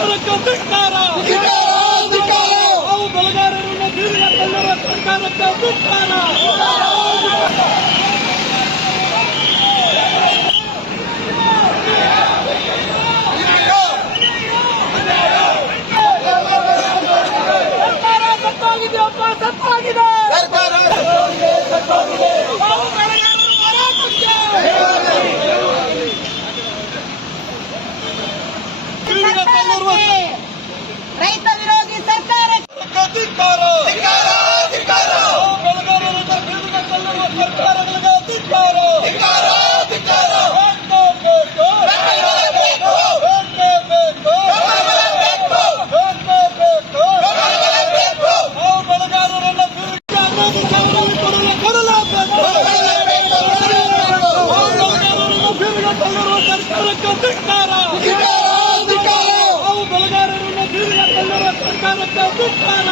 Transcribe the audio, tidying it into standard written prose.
ಸರ್ಕಾರಕ್ಕೆ ಧಿಕ್ಕಾರ. ನಾವು ಬೆಳೆಗಾರರನ್ನು ಬೀದಿಗೆ ತಳ್ಳಿರುವ ಸರ್ಕಾರಕ್ಕೆ ಧಿಕ್ಕಾರ. ಸತ್ತಾಗಿದೆ. ರೈತ ವಿರೋಧಿ ಸರ್ಕಾರಕ್ಕೆ ಧಿಕ್ಕಾರ. ಬೆಳೆಗಾರರನ್ನು ಬೀದಿಗೆ ತಳ್ಳಿರುವ ಸರ್ಕಾರಗಳಿಗೆ ಧಿಕ್ಕಾರ. ಸರ್ಕಾರಕ್ಕೆ ಧಿಕ್ಕಾರ. ನಾವು ಬೆಳೆಗಾರರನ್ನು ಬೀದಿಗೆ ತಳ್ಳಿರುವ ಸರ್ಕಾರಕ್ಕೆ ಧಿಕ್ಕಾರ.